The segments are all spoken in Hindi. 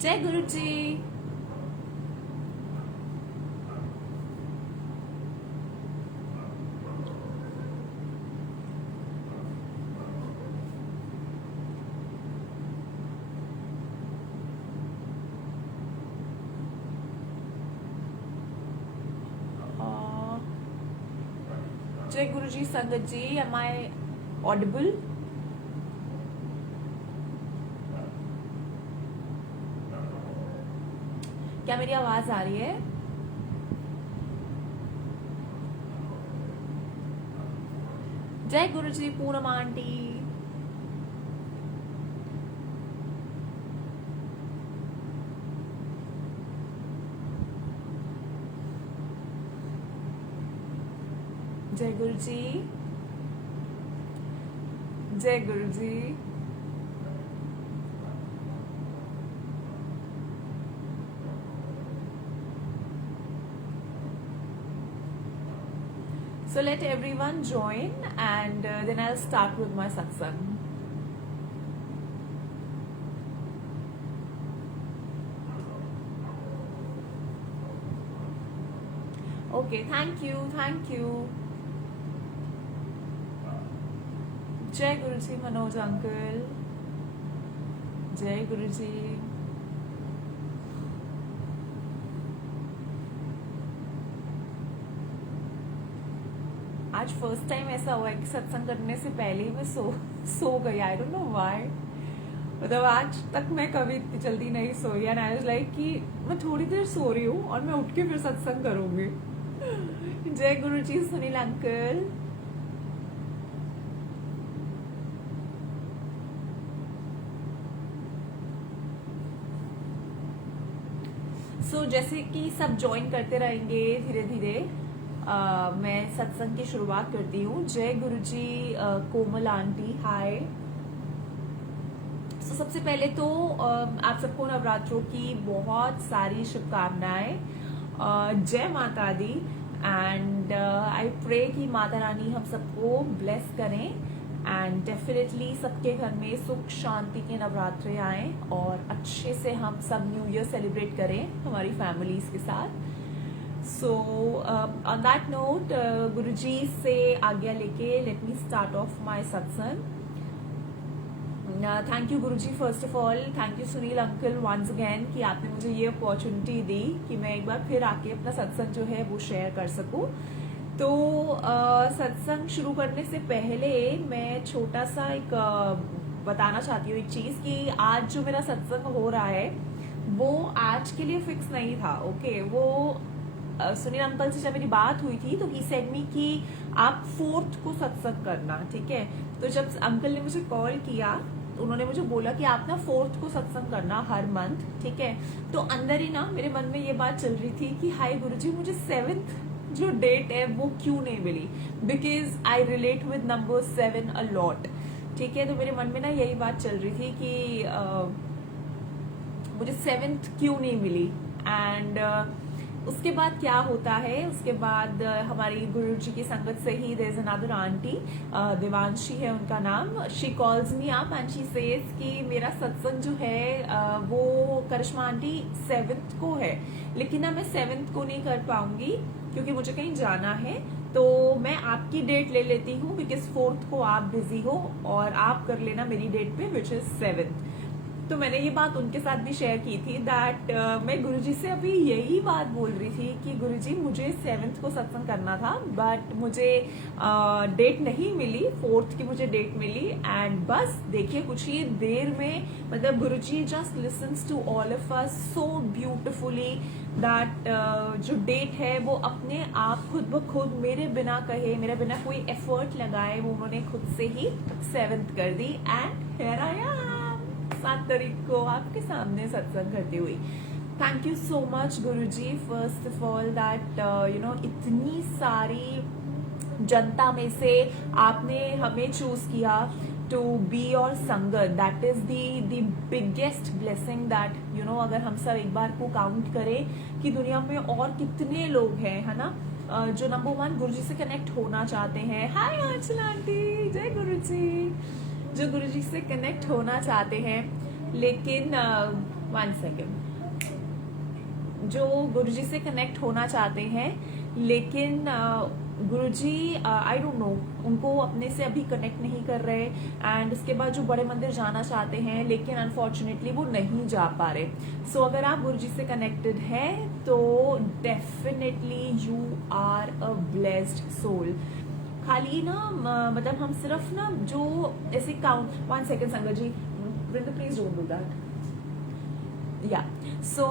जय गुरु जी। जय गुरु जी। संगत जी, एम आई ऑडिबल? क्या मेरी आवाज आ रही है? जय गुरु जी। पूनम आंटी, जय गुरु जी। जय गुरु जी। So let everyone join and then I'll start with my satsang. Okay, thank you, thank you. जय गुरु जी मनोज अंकल, जय गुरु जी। आज फर्स्ट टाइम ऐसा हुआ है कि सत्संग करने से पहले ही मैं सो गई। आई डोंट नो व्हाई। मतलब आज तक मैं कभी इतनी जल्दी नहीं सोई एंड आई वाज लाइक कि मैं थोड़ी देर सो रही हूँ और मैं उठ के फिर सत्संग करूंगी। जय गुरु जी सुनील अंकल। सो जैसे कि सब ज्वाइन करते रहेंगे धीरे धीरे, मैं सत्संग की शुरुआत करती हूँ। जय गुरु जी। कोमल आंटी हाय। तो सबसे पहले तो आप सबको नवरात्रों की बहुत सारी शुभकामनाएं। जय माता दी एंड आई प्रे कि माता रानी हम सबको ब्लेस करें एंड डेफिनेटली सबके घर में सुख शांति के नवरात्रे आए और अच्छे से हम सब न्यू ईयर सेलिब्रेट करें हमारी फैमिलीज के साथ। So on that note Guruji से आज्ञा लेके let me start off my satsang. Thank you Guruji first of all. Thank you Sunil uncle once again कि आपने मुझे ये अपॉर्चुनिटी दी कि मैं एक बार फिर आके अपना सत्संग जो है वो शेयर कर सकूं। तो सत्संग शुरू करने से पहले मैं छोटा सा एक बताना चाहती हूँ एक चीज कि आज जो मेरा सत्संग हो रहा है वो आज के लिए फिक्स नहीं था। ओके, वो सुनील अंकल से जब मेरी बात हुई थी तो ही सेड मी कि आप 4th को सत्संग करना, ठीक है। तो जब अंकल ने मुझे कॉल किया उन्होंने मुझे बोला कि आप ना 4th को सत्संग करना हर मंथ, ठीक है। तो अंदर ही ना मेरे मन में ये बात चल रही थी कि हाय गुरुजी मुझे 7th जो डेट है वो क्यों नहीं मिली, because I relate with number 7 a lot, ठीक है। तो मेरे मन में ना यही बात चल रही थी कि मुझे 7th क्यों नहीं मिली। एंड उसके बाद क्या होता है, उसके बाद हमारी गुरु जी की संगत से ही there is another aunty, Devanshi है उनका नाम। She calls me up and she says कि मेरा सत्संग जो है वो करिश्मा आंटी 7th को है, लेकिन ना मैं 7th को नहीं कर पाऊंगी क्योंकि मुझे कहीं जाना है। तो मैं आपकी डेट ले लेती हूँ बिकॉज 4th को आप बिजी हो और आप कर लेना मेरी डेट पे विच इज 7th। तो मैंने ये बात उनके साथ भी शेयर की थी दैट मैं गुरुजी से अभी यही बात बोल रही थी कि गुरुजी मुझे 7th को सत्संग करना था बट मुझे डेट नहीं मिली, 4th की मुझे डेट मिली। एंड बस देखिए कुछ ही देर में मतलब Guruji just listens to all of us so beautifully that जो डेट है वो अपने आप खुद ब खुद मेरे बिना कहे, मेरा बिना कोई एफर्ट लगाए वो उन्होंने खुद से ही 7th कर दी। एंड हियर आई एम 7 तारीख को आपके सामने सत्संग करती हुई। Thank you so much Guruji first of all that you know इतनी सारी जनता में से आपने हमें चूज किया टू बी योर संगत। That is the biggest blessing that you know अगर हम सब एक बार को काउंट करें कि दुनिया में और कितने लोग हैं, है ना, जो नंबर 1 गुरुजी से कनेक्ट होना चाहते हैं। हाय आंचल आंटी, जय गुरुजी। जो गुरुजी से कनेक्ट होना चाहते हैं लेकिन 1 सेकेंड, जो गुरुजी से कनेक्ट होना चाहते हैं लेकिन गुरुजी आई डोंट नो उनको अपने से अभी कनेक्ट नहीं कर रहे, एंड उसके बाद जो बड़े मंदिर जाना चाहते हैं लेकिन अनफॉर्चुनेटली वो नहीं जा पा रहे. सो अगर आप गुरुजी से कनेक्टेड हैं तो definitely you are a blessed soul. खाली ना मतलब हम सिर्फ ना जो ऐसे काउंट 1 सेकेंड संगत जी, प्लीज डोंट डू दैट. या सो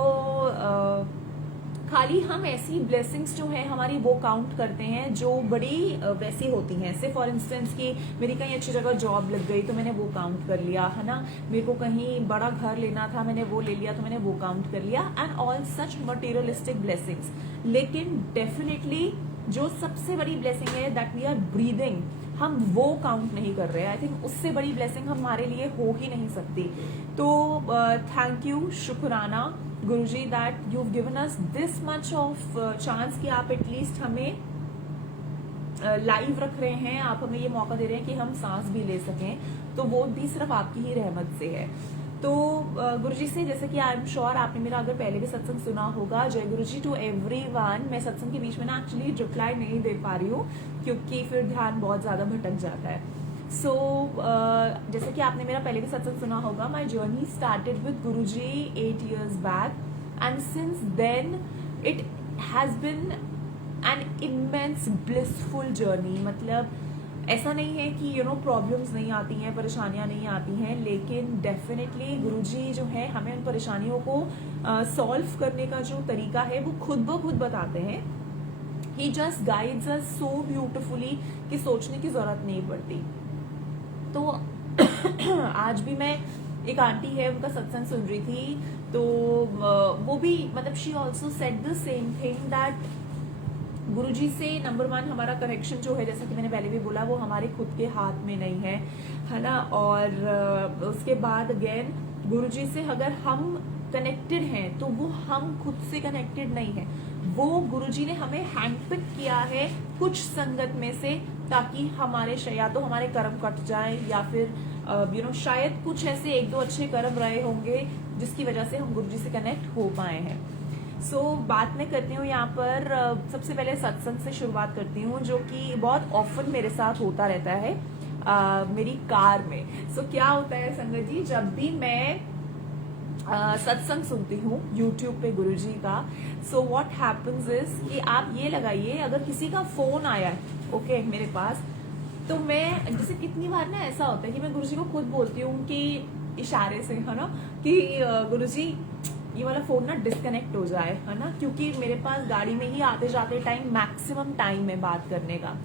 खाली हम ऐसी ब्लेसिंग्स जो है हमारी वो काउंट करते हैं जो बड़ी वैसी होती हैं. से फॉर इंस्टेंस कि मेरी कहीं अच्छी जगह जॉब लग गई तो मैंने वो काउंट कर लिया, है ना. मेरे को कहीं बड़ा घर लेना था, मैंने वो ले लिया तो मैंने वो काउंट कर लिया, and all such materialistic blessings. लेकिन डेफिनेटली जो सबसे बड़ी ब्लेसिंग है दैट वी आर ब्रीदिंग, हम वो काउंट नहीं कर रहे. आई थिंक उससे बड़ी ब्लेसिंग हमारे लिए हो ही नहीं सकती. तो थैंक यू, शुक्राना Guruji that you have given us this much of chance कि आप एटलीस्ट हमें लाइव रख रहे हैं, आप हमें ये मौका दे रहे हैं कि हम सांस भी ले सकें. तो वो भी सिर्फ आपकी ही रहमत से है. तो गुरुजी से, जैसे कि आई एम श्योर आपने मेरा अगर पहले भी सत्संग सुना होगा, जय गुरुजी टू एवरीवन. मैं सत्संग के बीच में ना एक्चुअली रिप्लाई नहीं दे पा रही हूँ क्योंकि फिर ध्यान बहुत ज्यादा भटक जाता है. सो जैसे कि आपने मेरा पहले भी सत्संग सुना होगा, my journey started with Guruji 8 years back, and since then it has been an immense blissful journey. मतलब ऐसा नहीं है कि यू नो प्रॉब्लम्स नहीं आती हैं, परेशानियां नहीं आती हैं, लेकिन डेफिनेटली गुरुजी जो है हमें उन परेशानियों को सॉल्व करने का जो तरीका है वो खुद ब खुद बताते हैं. He just guides us so beautifully कि सोचने की जरूरत नहीं पड़ती. तो आज भी मैं, एक आंटी है उनका सत्संग सुन रही थी, तो वो भी मतलब she also said the same thing that Guruji से नंबर 1 हमारा कनेक्शन जो है, जैसा कि मैंने पहले भी बोला, वो हमारे खुद के हाथ में नहीं है ना. और उसके बाद अगेन गुरुजी से अगर हम कनेक्टेड हैं तो वो हम खुद से कनेक्टेड नहीं है. वो गुरुजी ने हमें हैंडपिक किया है कुछ संगत में से, ताकि हमारे या तो हमारे कर्म कट जाए या फिर यू नो शायद कुछ ऐसे 1-2 अच्छे कर्म रहे होंगे जिसकी वजह से हम गुरुजी से कनेक्ट हो पाए हैं. सो बात मैं करती हूँ यहाँ पर सबसे पहले सत्संग से शुरुआत करती हूँ, जो कि बहुत ऑफन मेरे साथ होता रहता है मेरी कार में. सो क्या होता है संगत जी, जब भी मैं सत्संग सुनती हूँ YouTube पे गुरुजी का, सो व्हाट हैपेंस इज कि आप ये लगाइए, अगर किसी का फोन आया है ओके मेरे पास, तो मैं जैसे कितनी बार ना ऐसा होता है कि मैं गुरुजी को खुद बोलती हूँ कि इशारे से, है ना, कि गुरुजी ये वाला फोन ना डिस्कनेक्ट हो जाए, है ना, क्योंकि मेरे पास गाड़ी में ही आते जाते टाइम मैक्सिमम टाइम है बात करने का.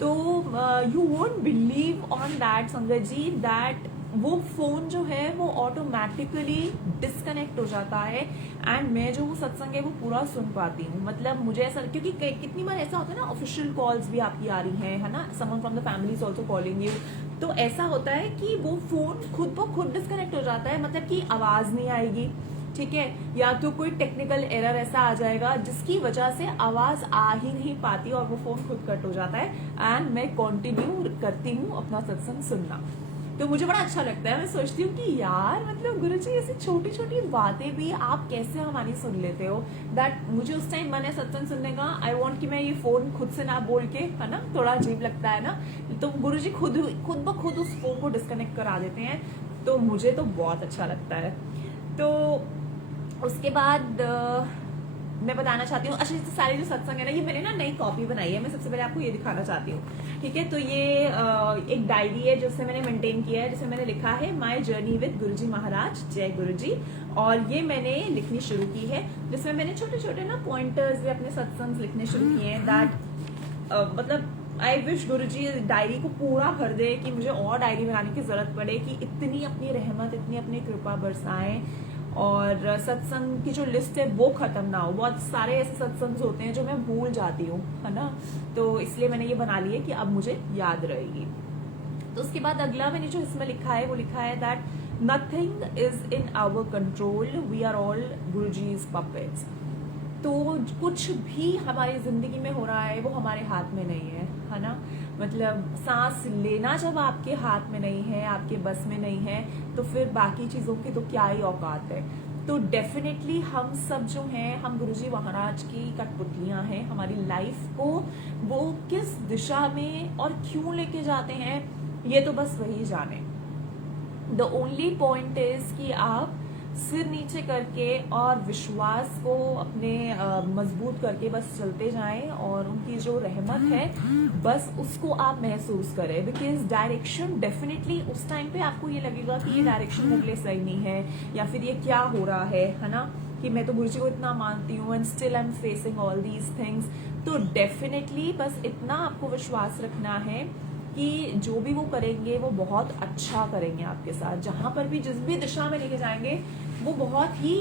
तो you won't believe on that संगत जी, दैट वो फोन जो है वो ऑटोमेटिकली डिस्कनेक्ट हो जाता है, एंड मैं जो वो सत्संग है वो पूरा सुन पाती हूँ. मतलब मुझे ऐसा, क्योंकि कितनी बार ऐसा होता है ना, ऑफिशियल कॉल्स भी आपकी आ रही हैं, है ना, someone from the family is also calling you, तो ऐसा होता है कि वो फोन खुद ब खुद डिस्कनेक्ट हो जाता है. मतलब कि आवाज नहीं आएगी, ठीक है, या तो कोई टेक्निकल एरर ऐसा आ जाएगा जिसकी वजह से आवाज आ ही नहीं पाती और वो फोन खुद कट हो जाता है, एंड मैं कंटिन्यू करती हूँ अपना सत्संग सुनना. तो मुझे बड़ा अच्छा लगता है. मैं सोचती हूँ कि यार मतलब गुरुजी ऐसी छोटी छोटी बातें भी आप कैसे हमारी सुन लेते हो. दैट मुझे उस टाइम मन है सत्संग सुनने का, आई वांट कि मैं ये फोन खुद से ना बोल के, है ना, थोड़ा अजीब लगता है ना, तो गुरुजी खुद ब खुद उस फोन को डिस्कनेक्ट करा देते हैं. तो मुझे तो बहुत अच्छा लगता है. तो उसके बाद मैं बताना चाहती हूँ, अच्छा सारे जो सत्संग है ना, ये मैंने ना नई कॉपी बनाई है. मैं सबसे पहले आपको ये दिखाना चाहती हूँ, ठीक है. तो ये एक डायरी है जिससे मैंने मेंटेन किया है, जिसमें मैंने लिखा है माय जर्नी विद गुरुजी महाराज, जय गुरुजी. और ये मैंने लिखनी शुरू की है, जिसमें मैंने छोटे छोटे ना पॉइंटर्स भी अपने सत्संग लिखने शुरू किए हैं. दैट मतलब आई विश गुरुजी डायरी को पूरा भर दे, कि मुझे और डायरी बनाने की जरूरत पड़े, कि इतनी अपनी रहमत, इतनी अपनी कृपा बरसाएं, और सत्संग की जो लिस्ट है वो खत्म ना हो. बहुत सारे ऐसे सत्संग होते हैं जो मैं भूल जाती हूँ, है ना, तो इसलिए मैंने ये बना लिया कि अब मुझे याद रहेगी. तो उसके बाद अगला मैंने जो इसमें लिखा है वो लिखा है that nothing is in our control, we are all Guruji's puppets. तो कुछ भी हमारी जिंदगी में हो रहा है वो हमारे हाथ में नहीं है ना. मतलब सांस लेना जब आपके हाथ में नहीं है, आपके बस में नहीं है, तो फिर बाकी चीजों की तो क्या ही औकात है. तो डेफिनेटली हम सब जो हैं, हम गुरुजी महाराज की कठपुतलियां हैं। हमारी लाइफ को वो किस दिशा में और क्यों लेके जाते हैं, ये तो बस वही जाने। द ओनली पॉइंट इज कि आप सिर नीचे करके और विश्वास को अपने मजबूत करके बस चलते जाएं, और उनकी जो रहमत है बस उसको आप महसूस करें। बिकॉज डायरेक्शन डेफिनेटली उस टाइम पे आपको ये लगेगा कि ये डायरेक्शन मेरे लिए सही नहीं है, या फिर ये क्या हो रहा है ना, कि मैं तो गुरुजी को इतना मानती हूँ and still I am facing all these things. तो डेफिनेटली बस इतना आपको विश्वास रखना है कि जो भी वो करेंगे वो बहुत अच्छा करेंगे आपके साथ। जहां पर भी जिस भी दिशा में लेके जाएंगे वो बहुत ही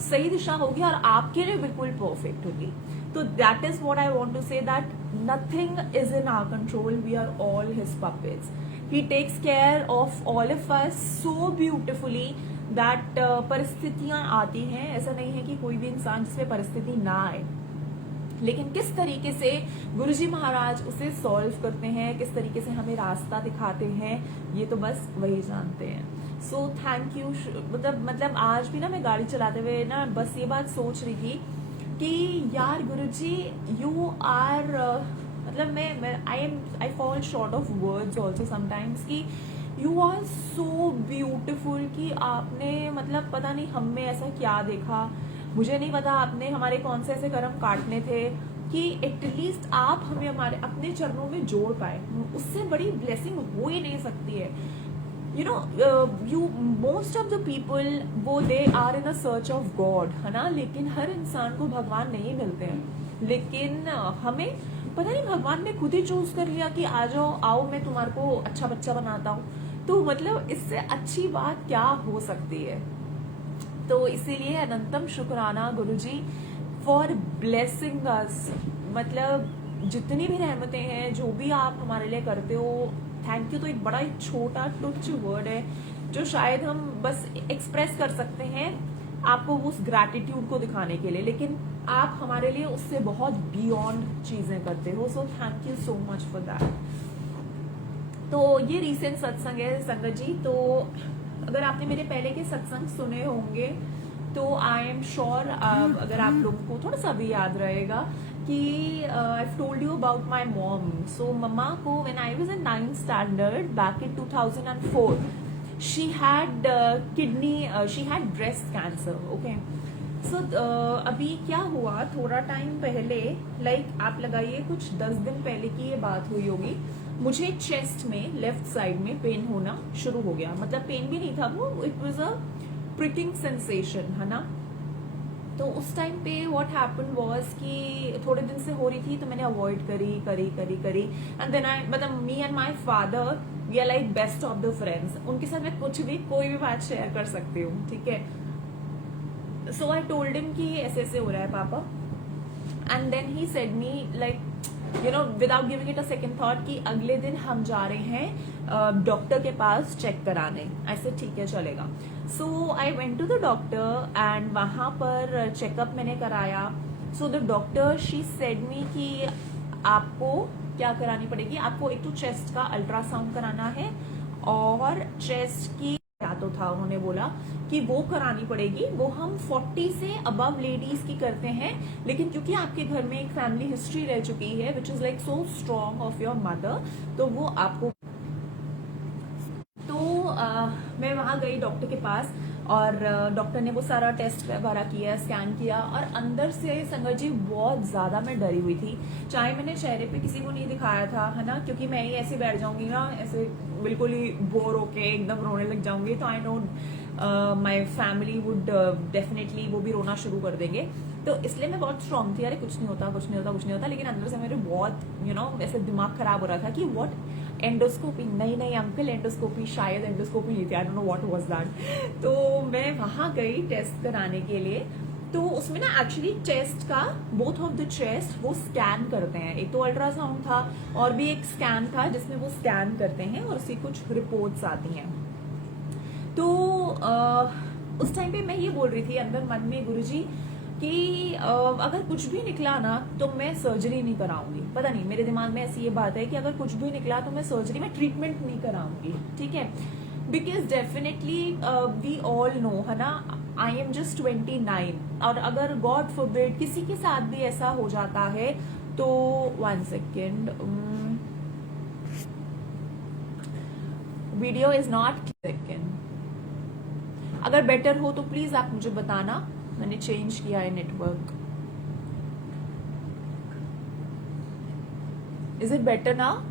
सही दिशा होगी और आपके लिए बिल्कुल परफेक्ट होगी। तो that is what I want to say, that nothing is in our control, we are all his puppets. He takes care of all of us so beautifully that परिस्थितियां आती हैं, ऐसा नहीं है कि कोई भी इंसान जिसमें परिस्थिति ना आए, लेकिन किस तरीके से गुरुजी महाराज उसे सॉल्व करते हैं, किस तरीके से हमें रास्ता दिखाते हैं, ये तो बस वही जानते हैं। सो थैंक यू। मतलब आज भी ना मैं गाड़ी चलाते हुए ना बस ये बात सोच रही थी कि यार गुरुजी यू आर, मतलब मैं I fall short of words also sometimes, कि यू आर सो ब्यूटिफुल, कि आपने मतलब पता नहीं हम में ऐसा क्या देखा, मुझे नहीं पता आपने हमारे कौन से ऐसे कर्म काटने थे कि एटलीस्ट आप हमें हमारे अपने चरणों में जोड़ पाए। उससे बड़ी ब्लेसिंग हो ही नहीं सकती है। You know, you most of the people वो they are in a search of God, है ना, लेकिन हर इंसान को भगवान नहीं मिलते हैं। लेकिन हमें पता नहीं भगवान ने खुद ही चूज कर लिया कि आ जाओ, आओ मैं तुम्हारे को अच्छा बच्चा बनाता हूँ। तो मतलब इससे अच्छी बात क्या हो सकती है। तो इसीलिए अनंतम शुक्राना गुरुजी फॉर ब्लेसिंग अस। मतलब जितनी भी रहमतें हैं, जो भी आप हमारे लिए करते हो, थैंक यू तो एक बड़ा एक छोटा तुच्छ वर्ड है जो शायद हम बस एक्सप्रेस कर सकते हैं आपको उस ग्रैटिट्यूड को दिखाने के लिए, लेकिन आप हमारे लिए उससे बहुत बियॉन्ड चीजें करते हो। सो thank you so much for that. तो ये रिसेंट सत्संग है संगत जी। तो अगर आपने मेरे पहले के सत्संग सुने होंगे तो आई एम श्योर अगर आप लोगों को थोड़ा सा भी याद रहेगा कि I told you about my mom. So मम्मा को when I was in 9th standard back in 2004 she had she had breast cancer. Okay, so अभी क्या हुआ, थोड़ा टाइम पहले, लाइक आप लगाइए कुछ 10 दिन पहले की ये बात हुई होगी, मुझे चेस्ट में लेफ्ट साइड में पेन होना शुरू हो गया। मतलब पेन भी नहीं था वो, it was a pricking sensation, है ना। तो उस टाइम पे व्हाट हैपेंड वाज कि थोड़े दिन से हो रही थी तो मैंने अवॉइड करी एंड देन आई, मतलब me and my father we are like best of the friends. उनके साथ मैं कुछ भी कोई भी बात शेयर कर सकती हूँ, ठीक है। सो आई टोल्ड हिम कि ऐसे ऐसे हो रहा है पापा, and then he said me like you know without giving it a second thought कि अगले दिन हम जा रहे हैं डॉक्टर के पास चेक कराने। ऐसे ठीक है चलेगा। So I went to the doctor and वहां पर चेकअप मैंने कराया। So the doctor she said me कि आपको क्या करानी पड़ेगी, आपको एक तो चेस्ट का अल्ट्रासाउंड कराना है और चेस्ट की क्या तो था उन्होंने बोला कि वो करानी पड़ेगी। वो हम 40 से अबव लेडीज की करते हैं, लेकिन क्योंकि आपके घर में एक फैमिली हिस्ट्री रह चुकी है which is like so strong of your mother, तो वो आपको तो मैं वहां गई डॉक्टर के पास और डॉक्टर ने वो सारा टेस्ट वगैरह किया, स्कैन किया, और अंदर से संगत जी बहुत ज्यादा मैं डरी हुई थी। चाहे मैंने चेहरे पे किसी को नहीं दिखाया था, है ना, क्योंकि मैं ही ऐसे बैठ जाऊंगी ना, ऐसे बिल्कुल ही बोर होके एकदम रोने लग जाऊंगी, तो I know my family would definitely वो भी रोना शुरू कर देंगे। तो इसलिए मैं बहुत स्ट्रांग थी, अरे कुछ नहीं होता, लेकिन अंदर से मेरे बहुत यू नो ऐसे दिमाग खराब हो रहा था कि व्हाट एंडोस्कोपी, नहीं अंकल एंडोस्कोपी, शायद एंडोस्कोपी ली थी, आई don't know what was that. तो मैं वहां गई टेस्ट कराने के लिए। तो उसमें ना एक्चुअली चेस्ट का बोथ ऑफ द चेस्ट वो स्कैन करते हैं, एक तो अल्ट्रासाउंड था और भी एक स्कैन था जिसमें वो स्कैन करते हैं और उसकी कुछ रिपोर्ट्स आती हैं। तो उस टाइम पे मैं ये बोल रही थी अंदर मन में गुरुजी कि अगर कुछ भी निकला ना तो मैं सर्जरी नहीं कराऊंगी। पता नहीं मेरे दिमाग में ऐसी ये बात है कि अगर कुछ भी निकला तो मैं सर्जरी में ट्रीटमेंट नहीं कराऊंगी, ठीक है। Because definitely we all know, है ना, आई एम जस्ट 29, और अगर गॉड फॉरबिड किसी के साथ भी ऐसा हो जाता है तो 1 second, video is not second, अगर बेटर हो तो प्लीज आप मुझे बताना, मैंने चेंज किया है network. Is it better now?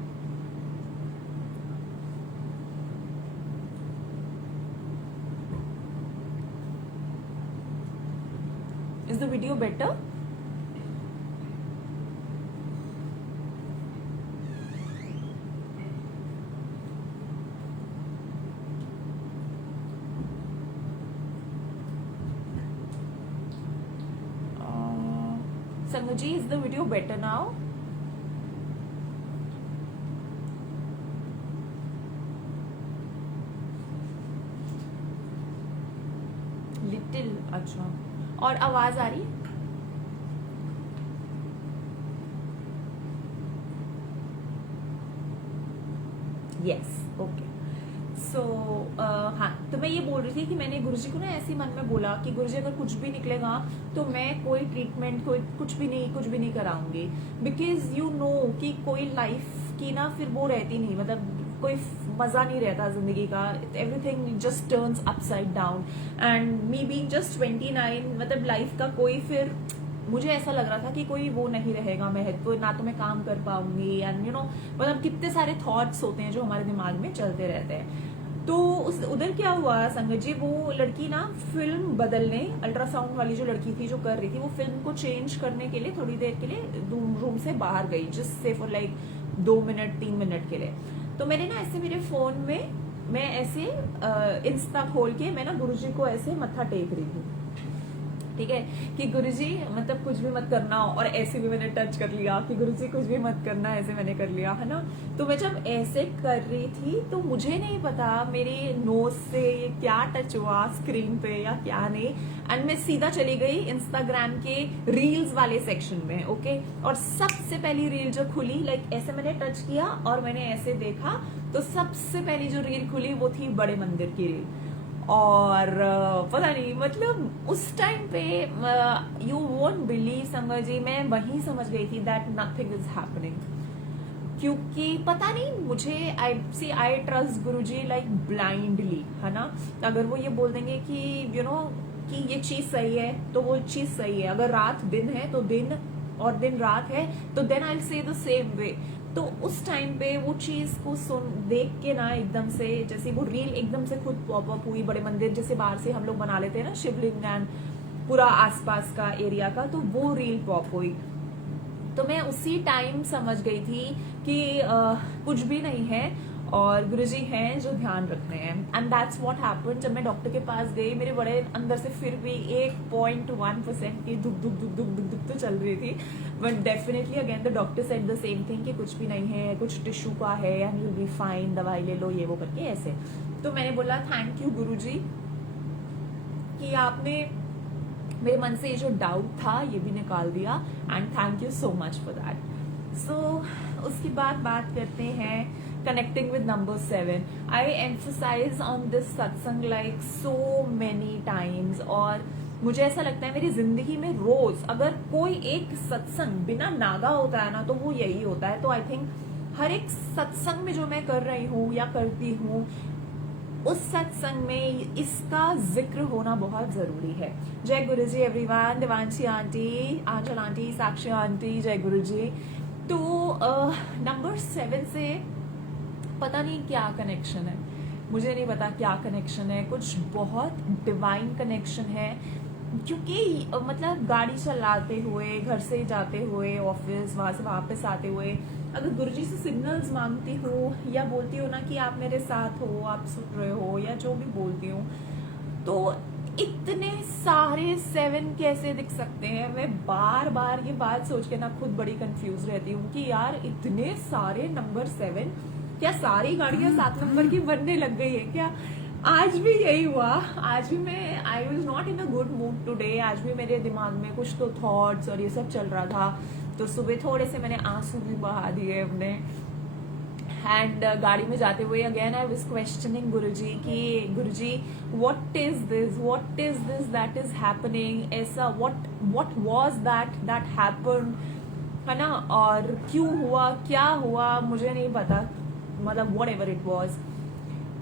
Is the video better? Sangaji, is the video better now? Little, अच्छा, और आवाज आ रही है? Yes, okay. सो हाँ, तो मैं ये बोल रही थी कि मैंने गुरुजी को ना ऐसे मन में बोला कि गुरुजी अगर कुछ भी निकलेगा तो मैं कोई ट्रीटमेंट, कोई कुछ भी नहीं कराऊंगी, बिकॉज यू नो कि कोई लाइफ की ना फिर वो रहती नहीं, मतलब कोई मजा नहीं रहता जिंदगी का, everything just turns upside down, and me being just 29, मतलब लाइफ का कोई फिर मुझे ऐसा लग रहा था कि कोई वो नहीं रहेगा महत्व, ना तो मैं काम कर पाऊंगी, एंड यू नो मतलब कितने सारे थॉट्स होते हैं जो हमारे दिमाग में चलते रहते हैं। तो उधर क्या हुआ संगत जी, वो लड़की ना फिल्म बदलने, अल्ट्रासाउंड वाली जो लड़की थी जो कर रही थी, वो फिल्म को चेंज करने के लिए थोड़ी देर के लिए रूम से बाहर गई, just say for like 2 minute 3 minute के लिए। तो मैंने ना ऐसे मेरे फोन में मैं ऐसे इंस्टा खोल के मैं ना गुरुजी को ऐसे मत्था टेक रही थी, ठीक है, कि गुरुजी मतलब कुछ भी मत करना, और ऐसे भी मैंने टच कर लिया कि गुरुजी कुछ भी मत करना, ऐसे मैंने कर लिया, है ना। तो मैं जब ऐसे कर रही थी तो मुझे नहीं पता मेरी नोज से क्या टच हुआ स्क्रीन पे या क्या नहीं, एंड मैं सीधा चली गई इंस्टाग्राम के रील्स वाले सेक्शन में, ओके। और सबसे पहली रील जो खुली, लाइक ऐसे मैंने टच किया और मैंने ऐसे देखा, तो सबसे पहली जो रील खुली वो थी बड़े मंदिर की रील। और पता नहीं मतलब उस टाइम पे यू वोंट बिलीव संगत जी, मैं वहीं समझ गई थी दैट नथिंग इज हैपनिंग, क्योंकि पता नहीं मुझे I trust Guruji like blindly, है ना। अगर वो ये बोल देंगे कि यू नो कि ये चीज सही है तो वो चीज सही है, अगर रात दिन है तो दिन, और दिन रात है तो देन आई से द सेम वे। तो उस टाइम पे वो चीज को सुन देख के ना एकदम से, जैसे वो रील एकदम से खुद पॉप अप हुई, बड़े मंदिर जैसे बाहर से हम लोग बना लेते हैं ना शिवलिंग एंड पूरा आसपास का एरिया का, तो वो रील पॉप हुई। तो मैं उसी टाइम समझ गई थी कि कुछ भी नहीं है और गुरुजी हैं जो ध्यान रख रहे हैं, एंड दैट्स व्हाट हैपेंड। जब मैं डॉक्टर के पास गई, मेरे बड़े अंदर से फिर भी 1.1% की दुख दुख दुख दुख दुख दुख तो चल रही थी, but definitely again the doctor said the same thing कि कुछ भी नहीं है, कुछ टिश्यू का है and you will be fine, दवाई ले लो, ये वो करके ऐसे। तो मैंने बोला थैंक यू गुरुजी कि आपने मेरे मन से ये जो डाउट था ये भी निकाल दिया, and thank you so much for that. So उसके बाद बात करते हैं connecting with number 7. I emphasize on this satsang like so many times, और मुझे ऐसा लगता है मेरी जिंदगी में रोज अगर कोई एक सत्संग बिना नागा होता है ना तो वो यही होता है। तो आई थिंक हर एक सत्संग में जो मैं कर रही हूँ या करती हूँ, उस सत्संग में इसका जिक्र होना बहुत जरूरी है। जय गुरु जी एवरीवन, देवांशी आंटी, आंचल आंटी, साक्षी आंटी, जय गुरु जी। तो नंबर 7 से पता नहीं क्या कनेक्शन है, मुझे नहीं पता क्या कनेक्शन है, कुछ बहुत डिवाइन कनेक्शन है, क्योंकि मतलब गाड़ी चलाते हुए, घर से जाते हुए ऑफिस, वहां से वापस आते हुए अगर गुरुजी से सिग्नल्स मांगती हो या बोलती हो ना कि आप मेरे साथ हो, आप सुन रहे हो, या जो भी बोलती हूँ, तो इतने सारे 7 कैसे दिख सकते हैं। मैं बार बार ये बात सोच के ना खुद बड़ी कंफ्यूज रहती हूँ कि यार इतने सारे नंबर 7, क्या सारी गाड़ियां 7 नंबर की बनने लग गई है क्या? आज भी यही हुआ, आज भी मैं I was not in a good mood today, आज भी मेरे दिमाग में कुछ तो थॉट्स और ये सब चल रहा था। तो सुबह थोड़े से मैंने आंसू भी बहा दिए अपने, एंड गाड़ी में जाते हुए again I was questioning Guruji कि Guruji what is this that is happening, ऐसा व्हाट वाज दैट हैपेंड, है ना, और क्यों हुआ, क्या हुआ, मुझे नहीं पता, मतलब व्हाट एवर इट वाज।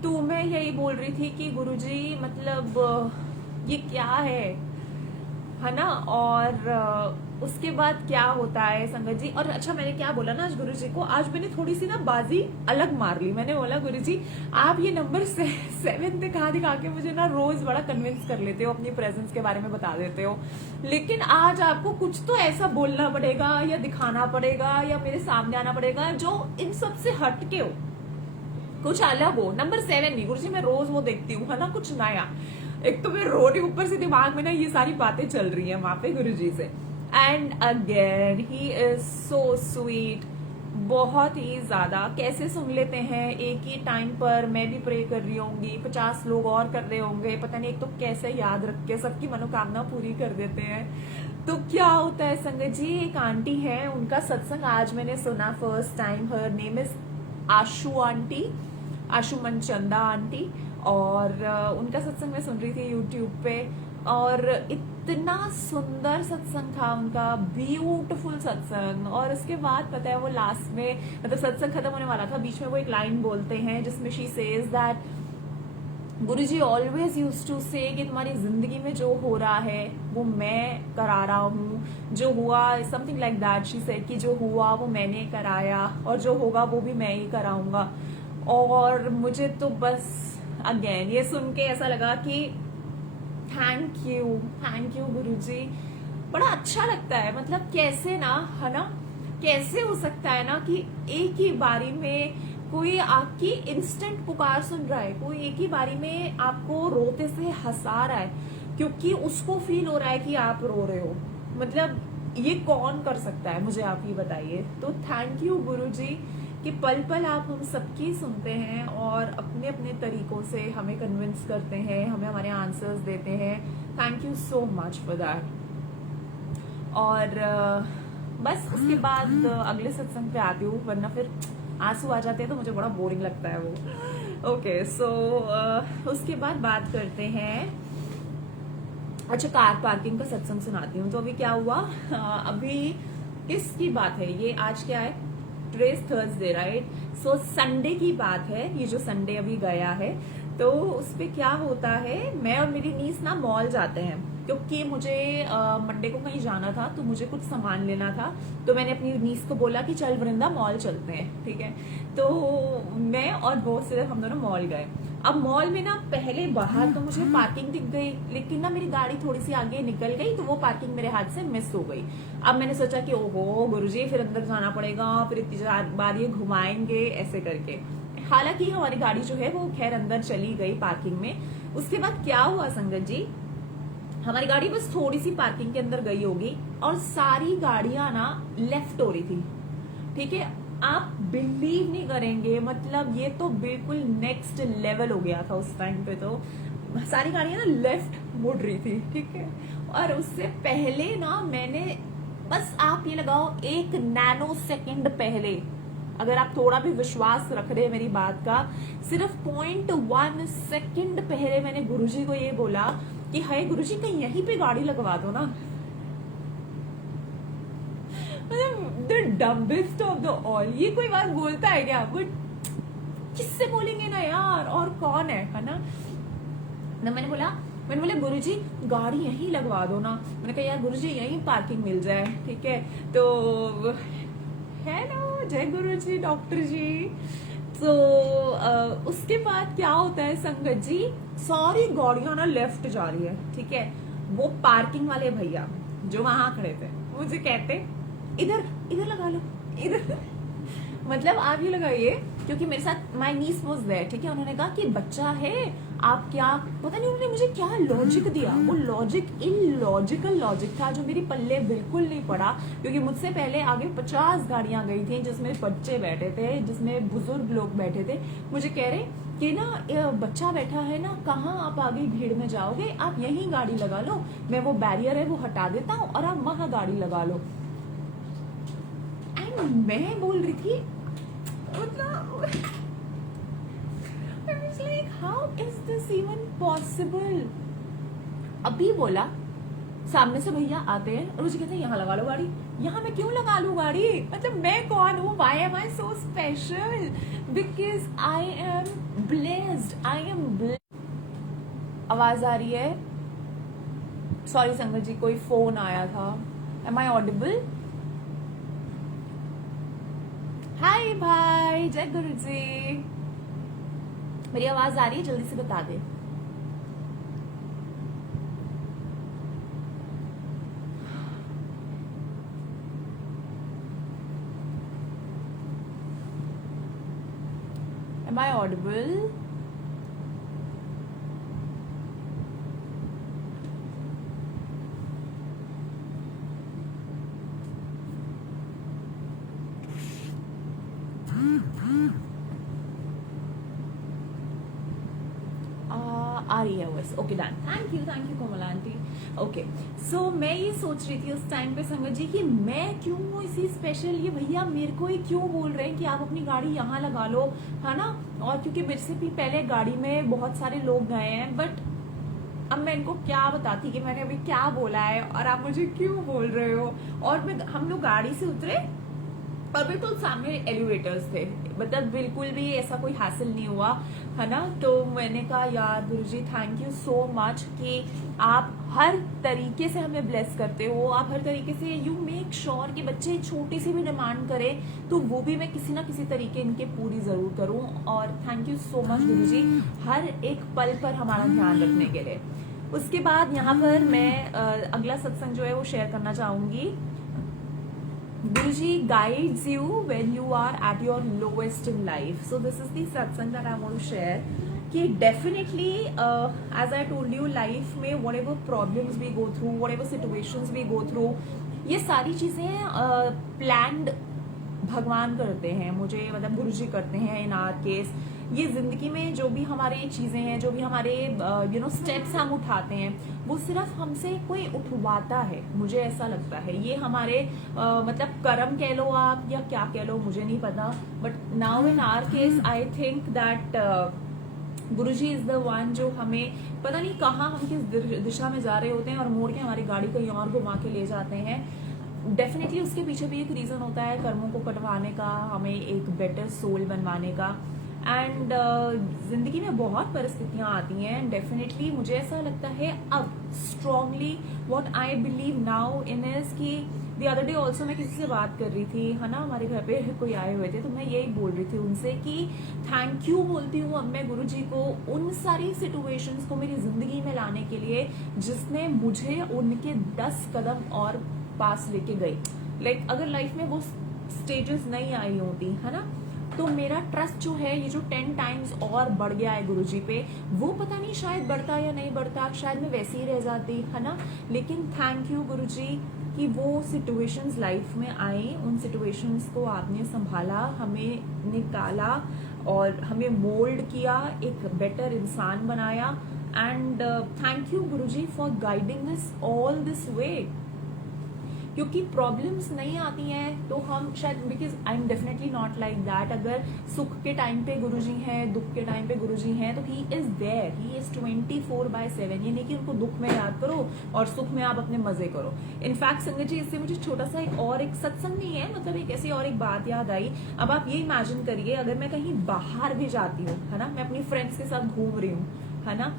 तो मैं यही बोल रही थी कि गुरुजी मतलब ये क्या है ना। और उसके बाद क्या होता है संगत जी, और अच्छा मैंने क्या बोला ना आज गुरुजी को, आज मैंने थोड़ी सी ना बाजी अलग मार ली। मैंने बोला गुरुजी आप ये नंबर 7 दिखा के मुझे ना रोज बड़ा कन्विंस कर लेते हो, अपनी प्रेजेंस के बारे में बता देते हो, लेकिन आज आपको कुछ तो ऐसा बोलना पड़ेगा या दिखाना पड़ेगा या मेरे सामने आना पड़ेगा जो इन सब से हटके हो, कुछ अलग हो। नंबर 7 नहीं गुरुजी, मैं रोज वो देखती हूँ, है ना, कुछ नया। एक तो मैं रो रही, ऊपर से दिमाग में ना ये सारी बातें चल रही है वहां पे गुरुजी से। And again he is so sweet, बहुत ही ज्यादा। कैसे सुन लेते हैं एक ही टाइम पर, मैं भी प्रे कर रही होंगी, 50 लोग और कर रहे होंगे, पता नहीं, एक तो कैसे याद रख के सबकी मनोकामना पूरी कर देते हैं। तो क्या होता है संगत जी, एक आंटी है, उनका सत्संग आज मैंने सुना first time. Her name is Ashu aunty, Ashu Manchanda aunty, और उनका सत्संग मैं सुन रही थी यूट्यूब पे, और इतना सुंदर सत्संग था उनका, ब्यूटीफुल सत्संग। और उसके बाद पता है वो लास्ट में, मतलब सत्संग खत्म होने वाला था, बीच में वो एक लाइन बोलते हैं जिसमें she says that Guruji always used to say कि तुम्हारी जिंदगी में जो हो रहा है वो मैं करा रहा हूँ, जो हुआ something like that, she said कि जो हुआ वो मैंने कराया और जो होगा वो भी मैं ही कराऊंगा। और मुझे तो बस अगेन ये सुन के ऐसा लगा कि थैंक यू गुरुजी, बड़ा अच्छा लगता है। मतलब कैसे ना, है ना, कैसे हो सकता है ना कि एक ही बारी में कोई आपकी इंस्टेंट पुकार सुन रहा है, कोई एक ही बारी में आपको रोते से हंसा रहा है क्योंकि उसको फील हो रहा है कि आप रो रहे हो। मतलब ये कौन कर सकता है, मुझे आप ही बताइए। तो थैंक यू गुरुजी कि पल पल आप हम सबकी सुनते हैं और अपने अपने तरीकों से हमें कन्विंस करते हैं, हमें हमारे आंसर्स देते हैं। Thank you so much for that. और बस उसके बाद अगले सत्संग पे आती हूँ, वरना फिर आंसू आ जाते हैं तो मुझे बड़ा बोरिंग लगता है वो। ओके सो उसके बाद बात करते हैं, अच्छा कार पार्किंग का सत्संग सुनाती हूँ। तो अभी क्या हुआ, अभी किसकी बात है ये, आज क्या है, today is Thursday right. So Sunday की बात है, ये जो संडे अभी गया है। तो उस पे क्या होता है, मैं और मेरी नीस ना मॉल जाते हैं क्योंकि मुझे मंडे को कहीं जाना था, तो मुझे कुछ सामान लेना था। तो मैंने अपनी नीस को बोला कि चल वृंदा मॉल चलते हैं, ठीक है। तो मैं और वो सिर्फ हम दोनों मॉल गए। अब मॉल में ना पहले बाहर तो मुझे पार्किंग दिख गई, लेकिन ना मेरी गाड़ी थोड़ी सी आगे निकल गई, तो वो पार्किंग मेरे हाथ से मिस हो गई। अब मैंने सोचा कि ओहो गुरुजी फिर अंदर जाना पड़ेगा, फिर इतनी बार ये घुमाएंगे ऐसे करके। हालांकि हमारी गाड़ी जो है वो खैर अंदर चली गई पार्किंग में। उसके बाद क्या हुआ संगत जी, हमारी गाड़ी बस थोड़ी सी पार्किंग के अंदर गई होगी और सारी गाड़ियां ना लेफ्ट हो रही थी, ठीक है। आप बिलीव नहीं करेंगे, मतलब ये तो बिल्कुल नेक्स्ट लेवल हो गया था उस टाइम पे। तो सारी गाड़ियां ना लेफ्ट मुड़ रही थी, ठीक है। और उससे पहले ना मैंने, बस आप ये लगाओ 1 नैनो सेकेंड पहले, अगर आप थोड़ा भी विश्वास रख रहे हैं मेरी बात का, सिर्फ 0.1 सेकेंड पहले मैंने गुरुजी को ये बोला कि हाय गुरुजी कहीं यहीं पे गाड़ी लगवा दो ना। The dumbest of the all, ये कोई बात बोलता है क्या, बट किससे बोलेंगे ना यार, और कौन है ना। तो मैंने बोला गुरुजी गाड़ी यहीं लगवा दो ना। मैंने कहा यार गुरुजी यहीं पार्किंग मिल जाए, ठीक है। तो है ना, जय गुरुजी डॉक्टर जी। तो उसके बाद क्या होता है संगत जी, सारी गाड़ियां ना लेफ्ट जा रही है, ठीक है। वो पार्किंग वाले भैया जो वहां खड़े थे मुझे कहते इधर इधर लगा लो, इधर मतलब आप ये लगाइए, क्योंकि मेरे साथ माय नीस वाज देयर, ठीक है। उन्होंने कहा कि बच्चा है आप, क्या पता नहीं उन्होंने मुझे क्या लॉजिक दिया, वो लॉजिक इलॉजिकल लॉजिक था जो मेरी पल्ले बिल्कुल नहीं पड़ा। क्योंकि मुझसे पहले आगे 50 गाड़ियां गई थी जिसमें बच्चे बैठे थे, जिसमें बुजुर्ग लोग बैठे थे। मुझे कह रहे कि ना बच्चा बैठा है ना, कहाँ आप आगे भीड़ में जाओगे, आप यहीं गाड़ी लगा लो, मैं वो बैरियर है वो हटा देता हूँ और आप वहां गाड़ी लगा लो। मैं बोल रही थी, मतलब I was like, how is this even possible? अभी बोला, सामने से भैया आते हैं और मुझे कहते हैं यहाँ लगा लो गाड़ी। यहाँ मैं क्यों लगा लूं गाड़ी? मतलब मैं कौन हूँ? Why am I so special? Because I am blessed. I am blessed. आवाज आ रही है? सॉरी संगत जी, कोई फोन आया था। Am I audible? हाय भाई, जय गुरु जी। मेरी आवाज आ रही है? जल्दी से बता दे। Am I audible? आ रही है वैसे। Okay done, thank you Komala aunty. Okay, so मैं ये सोच रही थी उस टाइम पे संगत जी कि मैं क्यों इसी स्पेशल, ये भैया मेरे को ही क्यों बोल रहे हैं कि आप अपनी गाड़ी यहाँ लगा लो, है ना? और क्योंकि मेरे से भी पहले गाड़ी में बहुत सारे लोग गए हैं, बट अब मैं इनको क्या बताती कि मैंने अभी क्या बोला है और आप मुझे क्यों बोल रहे हो। और हम लोग गाड़ी से उतरे और बिल्कुल सामने एलिवेटर्स थे, मतलब बिल्कुल भी ऐसा कोई हासिल नहीं हुआ, है ना? तो मैंने कहा यार गुरुजी थैंक यू सो मच कि आप हर तरीके से हमें ब्लेस करते हो, आप हर तरीके से यू मेक श्योर कि बच्चे छोटी सी भी डिमांड करें तो वो भी मैं किसी ना किसी तरीके इनके पूरी जरूर करूं। और थैंक यू सो मच गुरुजी, हर एक पल पर हमारा ध्यान रखने के लिए। उसके बाद यहाँ पर मैं अगला सत्संग जो है वो शेयर करना चाहूंगी। Guruji guides you when you are at your lowest in life. So this is the satsang that I want to share. कि definitely as I told you, life में whatever problems we go through, whatever situations we go through, ये सारी चीजें planned भगवान करते हैं, मुझे मतलब गुरुजी करते हैं इन आवर केस। ये जिंदगी में जो भी हमारे चीजें हैं, जो भी हमारे स्टेप्स हम उठाते हैं, वो सिर्फ हमसे कोई उठवाता है, मुझे ऐसा लगता है। ये हमारे मतलब कर्म कह लो आप या क्या कह लो, मुझे नहीं पता, but now in our case I think that Guruji is the one जो हमें पता नहीं कहाँ हम किस दिशा में जा रहे होते हैं और मोड़ के हमारी गाड़ी कहीं और घुमा के ले जाते हैं। डेफिनेटली उसके पीछे भी एक रीजन होता है कर्मों को कटवाने का, हमें एक बेटर सोल बनवाने का। एंड जिंदगी में बहुत परिस्थितियां आती हैं, डेफिनेटली मुझे ऐसा लगता है अब strongly what I believe now in is कि द अदर डे ऑल्सो मैं किसी से बात कर रही थी, है ना, हमारे घर पे कोई आए हुए थे, तो मैं यही बोल रही थी उनसे कि थैंक यू बोलती हूँ अब मैं गुरु जी को उन सारी सिचुएशंस को मेरी जिंदगी में लाने के लिए जिसने मुझे उनके 10 कदम और पास लेके गई। लाइक अगर लाइफ में वो स्टेजेस नहीं आई होती, है ना, तो मेरा ट्रस्ट जो है ये जो 10 टाइम्स और बढ़ गया है गुरुजी पे, वो पता नहीं शायद बढ़ता या नहीं बढ़ता, शायद मैं वैसे ही रह जाती, है ना। लेकिन थैंक यू गुरुजी कि वो सिचुएशंस लाइफ में आई, उन सिचुएशंस को आपने संभाला, हमें निकाला और हमें मोल्ड किया, एक बेटर इंसान बनाया। And thank you Guruji for guiding us all this way. क्योंकि प्रॉब्लम्स नहीं आती हैं तो हम शायद, because I am definitely not like that, अगर सुख के टाइम पे गुरुजी हैं, दुख के टाइम पे गुरुजी हैं, तो he is there, he is 24/7। ये नहीं कि उनको दुख में याद करो और सुख में आप अपने मजे करो। इनफैक्ट संगत जी, इससे मुझे छोटा सा एक सत्संग नहीं है, मतलब एक ऐसी और एक बात याद आई। अब आप ये इमेजिन करिए, अगर मैं कहीं बाहर भी जाती हूँ, है ना, मैं अपनी फ्रेंड्स के साथ घूम रही हूँ, है ना,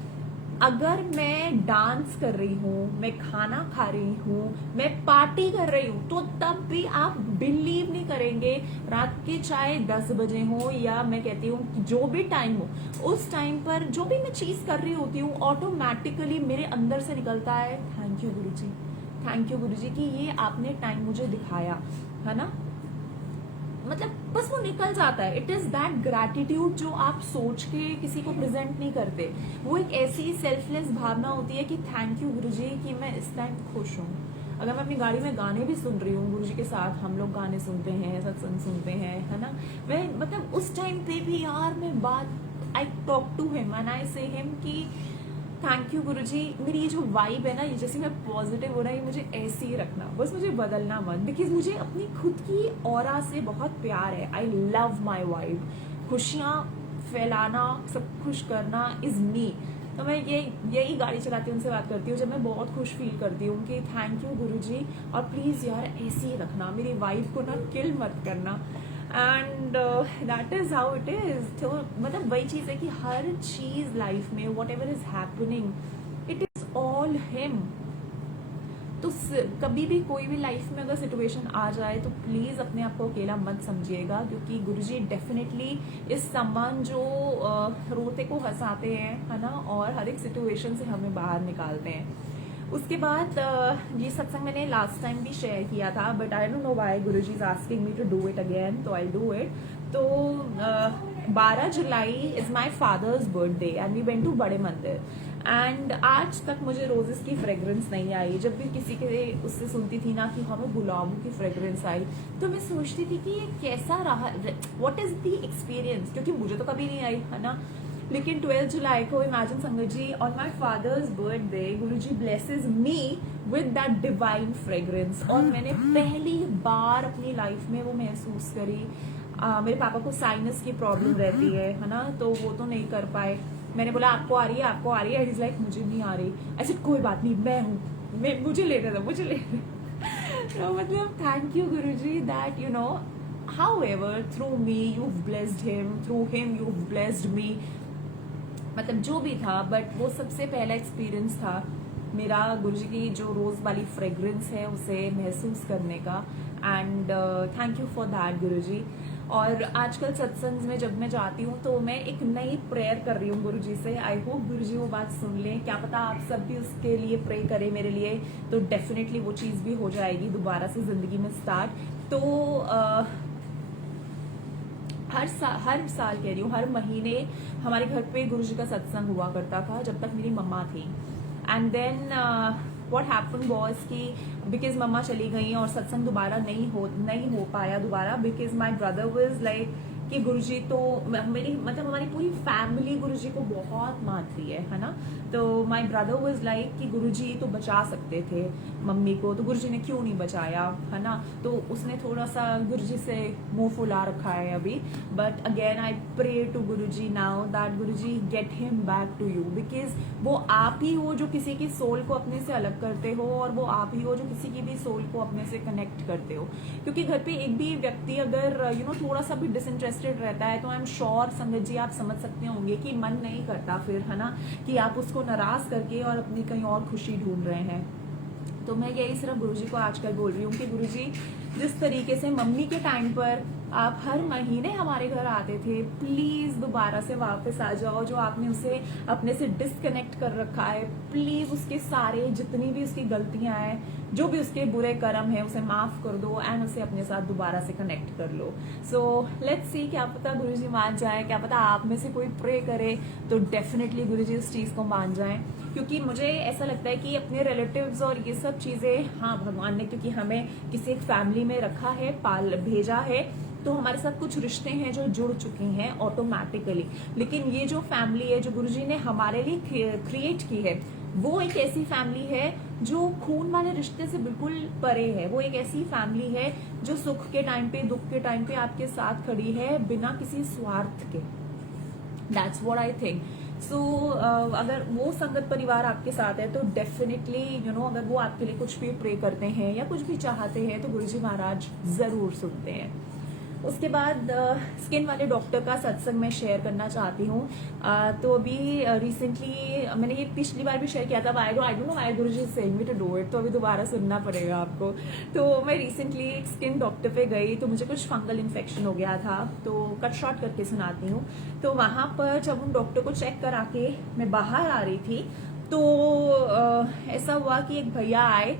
अगर मैं डांस कर रही हूँ, मैं खाना खा रही हूँ, मैं पार्टी कर रही हूँ, तो तब भी आप बिलीव नहीं करेंगे, रात के चाहे 10 बजे हो या मैं कहती हूँ जो भी टाइम हो, उस टाइम पर जो भी मैं चीज कर रही होती हूँ, ऑटोमेटिकली मेरे अंदर से निकलता है thank you Guruji, thank you Guruji कि ये आपने टाइम मुझे दिखाया, है ना। मतलब बस वो निकल जाता है। इट इज दैट ग्रैटिट्यूड जो आप सोच के किसी को प्रेजेंट नहीं करते, वो एक ऐसी सेल्फलेस भावना होती है कि थैंक यू गुरुजी कि मैं इस टाइम खुश हूँ। अगर मैं अपनी गाड़ी में गाने भी सुन रही हूँ, गुरुजी के साथ हम लोग गाने सुनते हैं, सत्संग सुनते हैं, है ना, मैं मतलब उस टाइम पे भी यार मैं बात I talk to him and I say him कि थैंक यू गुरुजी, मेरी ये जो वाइब है ना, ये जैसे मैं पॉजिटिव हो रहा है, ये मुझे ऐसे ही रखना, बस मुझे बदलना मत, बिकॉज मुझे अपनी खुद की ऑरा से बहुत प्यार है। आई लव माई वाइब, खुशियाँ फैलाना, सब खुश करना इज मी। तो मैं यही गाड़ी चलाती हूँ, उनसे बात करती हूँ जब मैं बहुत खुश फील करती हूँ कि थैंक यू गुरुजी, और प्लीज़ यार ऐसे ही रखना, मेरी वाइफ को ना किल मत करना। And that is how it is. तो मतलब वही चीज़ है कि हर चीज़ लाइफ में what ever is happening it is all him. तो कभी भी कोई भी लाइफ में अगर सिचुएशन आ जाए तो प्लीज़ अपने आप को अकेला मत समझिएगा, क्योंकि गुरुजी डेफिनेटली इस समान जो रोते को हंसाते हैं, है ना, और हर एक सिचुएशन से हमें बाहर निकालते हैं। उसके बाद ये सत्संग मैंने लास्ट टाइम भी शेयर किया था, but I don't know why Guruji is asking me to do it again, तो आई डू इट। तो 12 July is my father's birthday and we went to बड़े मंदिर, एंड आज तक मुझे रोजेस की फ्रेग्रेंस नहीं आई। जब भी किसी के उससे सुनती थी ना कि हमें गुलाबों की फ्रेग्रेंस आई, तो मैं सोचती थी कि ये कैसा रहा, व्हाट इज द एक्सपीरियंस, क्योंकि मुझे तो कभी नहीं आई, है ना। लेकिन 12 जुलाई को इमेजिन संगत जी, on my father's birthday Guruji blesses me with that divine fragrance, और मैंने पहली बार अपनी लाइफ में वो महसूस करी। मेरे पापा को साइनस की प्रॉब्लम रहती है ना, तो वो तो नहीं कर पाए। मैंने बोला आपको आ रही है, आपको आ रही है, इज लाइक मुझे नहीं आ रही। ऐसे कोई बात नहीं, मैं हूँ, मुझे लेने दो, मुझे लेने तो मतलब thank you Guruji that you know however through me you've blessed him, through him you've blessed me। मतलब जो भी था, बट वो सबसे पहला एक्सपीरियंस था मेरा गुरुजी की जो रोज वाली फ्रेग्रेंस है उसे महसूस करने का, and thank you for that Guruji. और आजकल सत्संग में जब मैं जाती हूँ तो मैं एक नई प्रेयर कर रही हूँ गुरुजी से। आई होप गुरुजी वो बात सुन लें, क्या पता आप सब भी उसके लिए प्रे करें मेरे लिए, तो डेफिनेटली वो चीज़ भी हो जाएगी दोबारा से जिंदगी में स्टार्ट। तो हर साल कह रही हूँ, हर महीने हमारे घर पे गुरुजी का सत्संग हुआ करता था जब तक मेरी मम्मा थी। And then what happen was कि बिकॉज मम्मा चली गई और सत्संग दोबारा नहीं हो पाया दोबारा, because my brother was like कि गुरुजी तो मेरी मतलब हमारी पूरी फैमिली गुरुजी को बहुत मानती है ना। तो माय ब्रदर वाज लाइक कि गुरुजी तो बचा सकते थे मम्मी को, तो गुरुजी ने क्यों नहीं बचाया, है ना। तो उसने थोड़ा सा गुरुजी से मुंह फुला रखा है अभी, but again I pray to Guruji now that Guruji get him back to you, because वो आप ही हो जो किसी की सोल को अपने से अलग करते हो, और वो आप ही हो जो किसी की भी सोल को अपने से कनेक्ट करते हो। क्योंकि घर पे एक भी व्यक्ति अगर थोड़ा सा भी डिसइंटरेस्टेड रहता है तो आई एम श्योर संगत जी आप समझ सकते होंगे कि मन नहीं करता फिर, है ना, कि आप उसको नाराज करके और अपनी कहीं और खुशी ढूंढ रहे हैं। तो मैं यही सिर्फ गुरुजी को आजकल बोल रही हूँ कि गुरुजी जिस तरीके से मम्मी के टाइम पर आप हर महीने हमारे घर आते थे, प्लीज दोबारा से वापस आ जाओ। जो आपने उसे अपने से डिस्कनेक्ट कर रखा है, प्लीज उसके सारे जितनी भी उसकी गलतियां हैं, जो भी उसके बुरे कर्म है, उसे माफ कर दो एंड उसे अपने साथ दोबारा से कनेक्ट कर लो। सो लेट्स सी, क्या पता गुरुजी मान जाए, क्या पता आप में से कोई प्रे करे तो डेफिनेटली गुरुजी इस चीज को मान जाए। क्योंकि मुझे ऐसा लगता है कि अपने रिलेटिव्स और ये सब चीजें, हाँ भगवान ने क्योंकि हमें किसी एक फैमिली में रखा है, पाल भेजा है, तो हमारे साथ कुछ रिश्ते हैं जो जुड़ चुके हैं ऑटोमेटिकली। लेकिन ये जो फैमिली है जो गुरुजी ने हमारे लिए क्रिएट की है, वो एक ऐसी फैमिली है जो खून वाले रिश्ते से बिल्कुल परे है। वो एक ऐसी फैमिली है जो सुख के टाइम पे, दुख के टाइम पे आपके साथ खड़ी है बिना किसी स्वार्थ के। That's what I think. So अगर वो संगत परिवार आपके साथ है तो डेफिनेटली अगर वो आपके लिए कुछ भी प्रे करते हैं या कुछ भी चाहते हैं तो गुरुजी महाराज जरूर सुनते हैं। उसके बाद स्किन वाले डॉक्टर का सत्संग मैं शेयर करना चाहती हूँ। तो अभी रिसेंटली मैंने ये पिछली बार भी शेयर किया था, I don't know why Guruji saying me to do it, तो अभी दोबारा सुनना पड़ेगा आपको। तो मैं रिसेंटली एक स्किन डॉक्टर पे गई, तो मुझे कुछ फंगल इन्फेक्शन हो गया था, तो कट शॉर्ट करके सुनाती हूँ। तो वहां पर जब उन डॉक्टर को चेक करा के मैं बाहर आ रही थी, तो ऐसा हुआ कि एक भैया आए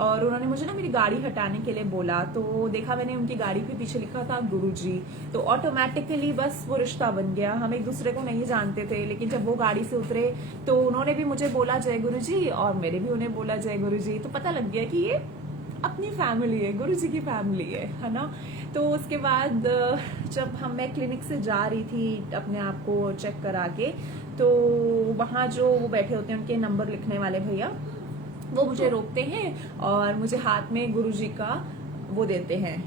और उन्होंने मुझे ना मेरी गाड़ी हटाने के लिए बोला। तो देखा मैंने उनकी गाड़ी पे पीछे लिखा था गुरुजी, तो ऑटोमेटिकली बस वो रिश्ता बन गया। हम एक दूसरे को नहीं जानते थे, लेकिन जब वो गाड़ी से उतरे तो उन्होंने भी मुझे बोला जय गुरुजी और मैंने भी उन्हें बोला जय गुरुजी। तो पता लग गया कि ये अपनी फैमिली है, गुरुजी की फैमिली है ना। तो उसके बाद जब मैं क्लिनिक से जा रही थी अपने आप को चेक करा के, तो वहाँ जो वो बैठे होते हैं उनके नंबर लिखने वाले भैया, वो मुझे रोकते हैं और मुझे हाथ में गुरुजी का वो देते हैं,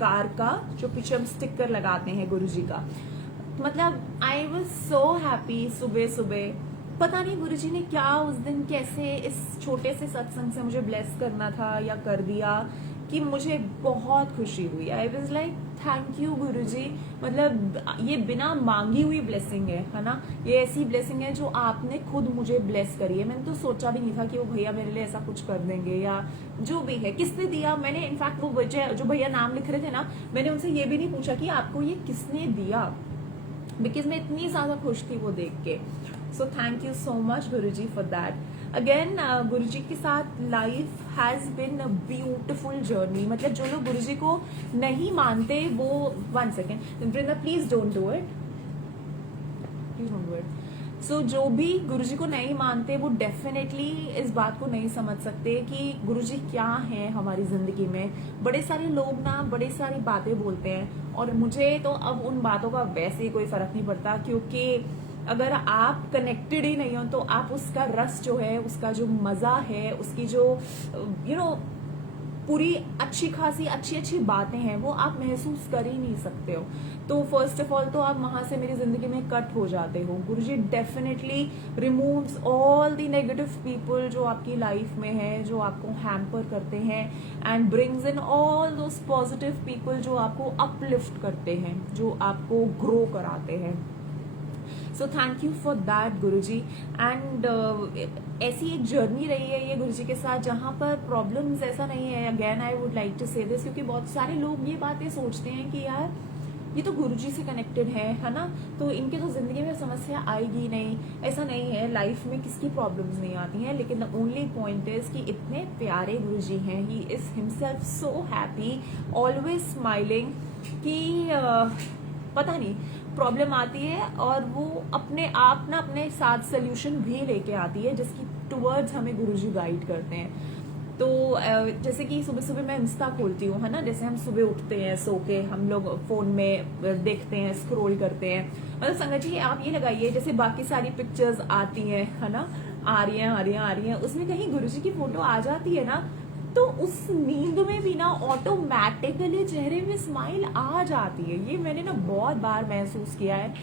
कार का जो पीछे हम स्टिकर लगाते हैं गुरुजी का। मतलब आई वॉज सो हैप्पी। सुबह सुबह पता नहीं गुरुजी ने क्या उस दिन कैसे इस छोटे से सत्संग से मुझे ब्लेस करना था या कर दिया कि मुझे बहुत खुशी हुई। I was like thank you Guruji. मतलब ये बिना मांगी हुई ब्लेसिंग है ना। ये ऐसी ब्लेसिंग है जो आपने खुद मुझे ब्लेस करी है। मैंने तो सोचा भी नहीं था कि वो भैया मेरे लिए ऐसा कुछ कर देंगे या जो भी है। किसने दिया, मैंने इनफैक्ट वो जो भैया नाम लिख रहे थे ना, मैंने उनसे ये भी नहीं पूछा कि आपको ये किसने दिया, बिकॉज मैं इतनी ज्यादा खुश थी वो देख के। So thank you so much Guruji for that. Again Guruji के साथ life has been a beautiful journey. मतलब जो लोग गुरुजी को नहीं मानते वो, 1 second Vrinda please don't do it, please don't do it. So जो भी गुरुजी को नहीं मानते वो डेफिनेटली इस बात को नहीं समझ सकते कि गुरुजी क्या है हमारी जिंदगी में। बड़े सारे लोग ना बड़ी सारी बातें बोलते हैं और मुझे तो अब उन बातों का वैसे ही कोई फर्क नहीं पड़ता, क्योंकि अगर आप कनेक्टेड ही नहीं हो तो आप उसका रस जो है, उसका जो मजा है, उसकी जो पूरी अच्छी खासी अच्छी बातें हैं वो आप महसूस कर ही नहीं सकते हो। तो फर्स्ट ऑफ ऑल तो आप वहां से मेरी जिंदगी में कट हो जाते हो। Guruji definitely removes all the negative people जो आपकी लाइफ में है, जो आपको हैम्पर करते हैं, and brings in all those positive people जो आपको अपलिफ्ट करते हैं, जो आपको ग्रो कराते हैं। सो thank you for that Guruji. And ऐसी एक जर्नी रही है ये गुरुजी के साथ जहां पर प्रॉब्लम्स ऐसा नहीं है। Again I would like to say this, क्योंकि बहुत सारे लोग ये बातें सोचते हैं कि यार ये तो गुरुजी से कनेक्टेड है ना, तो इनके तो जिंदगी में समस्या आएगी नहीं। ऐसा नहीं है, लाइफ में किसकी प्रॉब्लम्स नहीं आती हैं, लेकिन द ओनली पॉइंट इज कि इतने प्यारे गुरुजी हैं। He is himself so happy, always smiling, कि पता नहीं प्रॉब्लम आती है और वो अपने आप ना अपने साथ सोल्यूशन भी लेके आती है, जिसकी टुवर्ड्स हमें गुरुजी गाइड करते हैं। तो जैसे कि सुबह सुबह मैं इंस्टा खोलती हूँ, है ना, जैसे हम सुबह उठते हैं सो के, हम लोग फोन में देखते हैं, स्क्रॉल करते हैं। मतलब संगत जी आप ये लगाइए, जैसे बाकी सारी पिक्चर्स आती हैं, है ना, आ रही हैं, उसमें कहीं गुरुजी की फोटो आ जाती है ना, तो उस नींद में भी ना ऑटोमेटिकली चेहरे में स्माइल आ जाती है। ये मैंने ना बहुत बार महसूस किया है।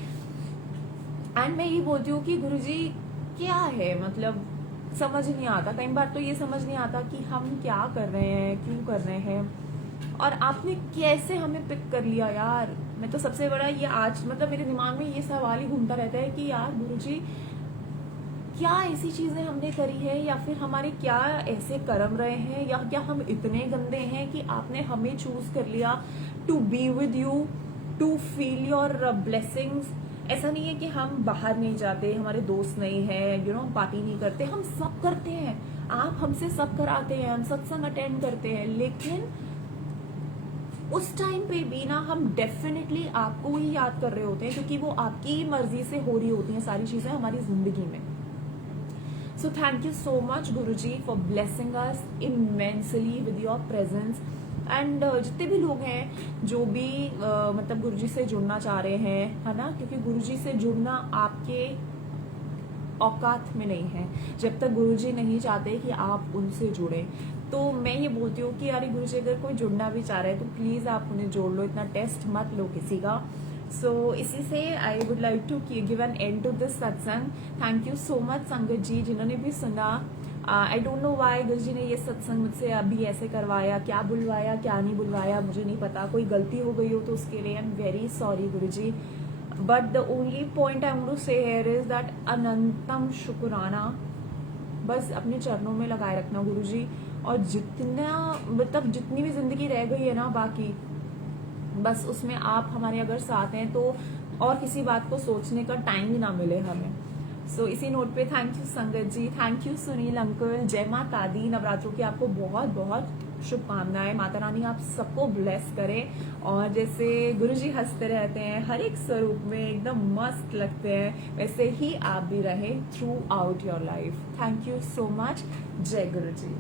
एंड मैं ये बोलती हूँ कि गुरुजी क्या है, मतलब समझ नहीं आता। कई बार तो ये समझ नहीं आता कि हम क्या कर रहे हैं, क्यों कर रहे हैं, और आपने कैसे हमें पिक कर लिया यार। मैं तो सबसे बड़ा ये आज मतलब मेरे दिमाग में ये सवाल ही घूमता रहता है कि यार गुरुजी क्या ऐसी चीजें हमने करी है, या फिर हमारे क्या ऐसे कर्म रहे हैं, या क्या हम इतने गंदे हैं कि आपने हमें चूज कर लिया to be with you, to feel your blessings. ऐसा नहीं है कि हम बाहर नहीं जाते, हमारे दोस्त नहीं है, पार्टी नहीं करते, हम सब करते हैं। आप हमसे सब कराते हैं, हम सत्संग अटेंड करते हैं, लेकिन उस टाइम पे भी ना हम डेफिनेटली आपको ही याद कर रहे होते हैं, क्योंकि वो आपकी मर्जी से हो रही होती हैं सारी चीजें हमारी जिंदगी में। So thank you so much Guruji for blessing us immensely with your presence. And जितने भी लोग हैं जो भी मतलब गुरुजी से जुड़ना चाह रहे हैं, है ना, क्योंकि गुरुजी से जुड़ना आपके औकात में नहीं है जब तक गुरुजी नहीं चाहते कि आप उनसे जुड़े। तो मैं ये बोलती हूँ कि यार गुरुजी अगर कोई जुड़ना भी चाह रहा है तो प्लीज आप उन्हें जोड़ लो, इतना टेस्ट मत लो किसी का। सो इसी से I would like to give an end to this सत्संग। थैंक यू सो मच संगत जी जिन्होंने भी सुना। आई डोंट नो वाई गुरु जी ने ये सत्संग मुझसे अभी ऐसे करवाया, क्या बुलवाया क्या नहीं बुलवाया मुझे नहीं पता। कोई गलती हो गई हो तो उसके लिए I am very sorry Guru ji. But the only point I want to say here is that अनंतम शुक्राना बस अपने चरणों में लगाए रखना गुरु जी। और जितना मतलब जितनी भी जिंदगी रह गई है ना बाकी, बस उसमें आप हमारे अगर साथ हैं तो और किसी बात को सोचने का टाइम ही ना मिले हमें। सो इसी नोट पे थैंक यू संगत जी, थैंक यू सुनील अंकल। जय माता दी। नवरात्रों की आपको बहुत बहुत शुभकामनाएं। माता रानी आप सबको ब्लेस करें। और जैसे गुरु जी हंसते रहते हैं हर एक स्वरूप में, एकदम मस्त लगते हैं, वैसे ही आप भी रहे through out your life. Thank you so much. जय गुरु जी।